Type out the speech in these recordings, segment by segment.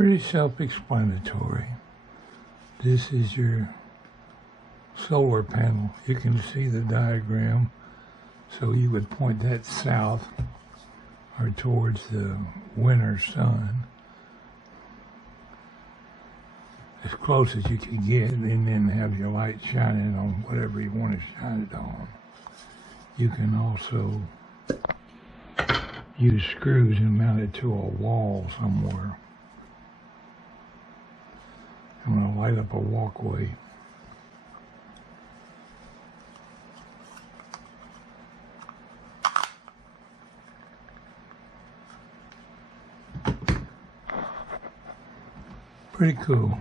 Pretty self-explanatory. This is your solar panel. You can see the diagram, so you would point that south or towards the winter sun as close as you can get, and then have your light shining on whatever you want to shine it on. You can also use screws and mount it to a wall somewhere. I'm going to light up a walkway. Pretty cool.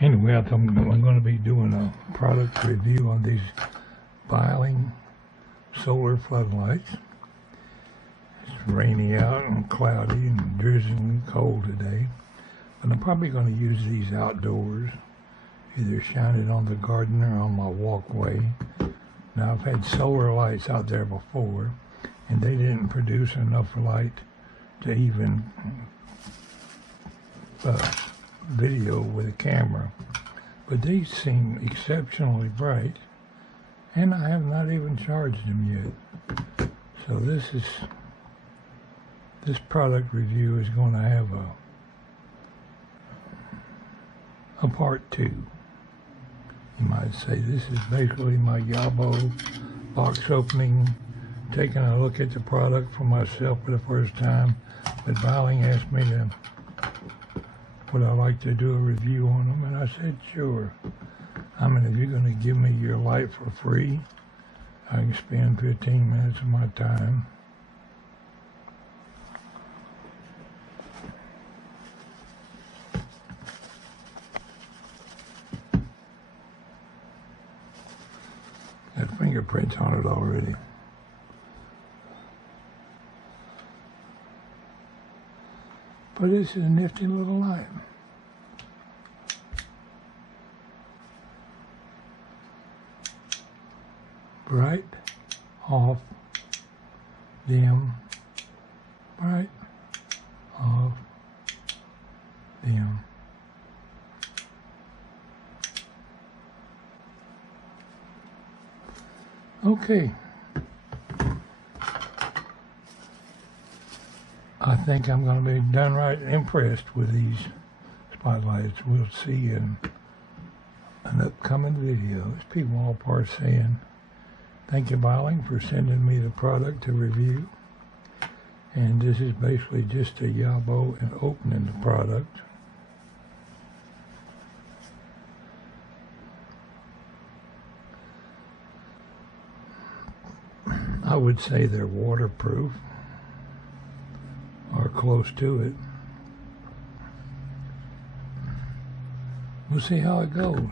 Anyway, I'm going to be doing a product review on these Biling solar floodlights. It's rainy out and cloudy and drizzling cold today. But I'm probably going to use these outdoors, either shine it on the garden or on my walkway. Now, I've had solar lights out there before, and they didn't produce enough light to even video with a camera. But these seem exceptionally bright, and I have not even charged them yet. So this product review is going to have a part 2. You might say this is basically my Yabo box opening, taking a look at the product for myself for the first time. But Biling asked me would I like to do a review on them, and I said sure. I mean, if you're going to give me your light for free, I can spend 15 minutes of my time. Got fingerprints on it already. But this is a nifty little light. Bright, off, dim, bright, off, dim. Okay. I think I'm going to be downright impressed with these spotlights. We'll see in an upcoming video. There's people all part saying, thank you, Biling, for sending me the product to review. And this is basically just a Yabo and opening the product. I would say they're waterproof, or close to it. We'll see how it goes.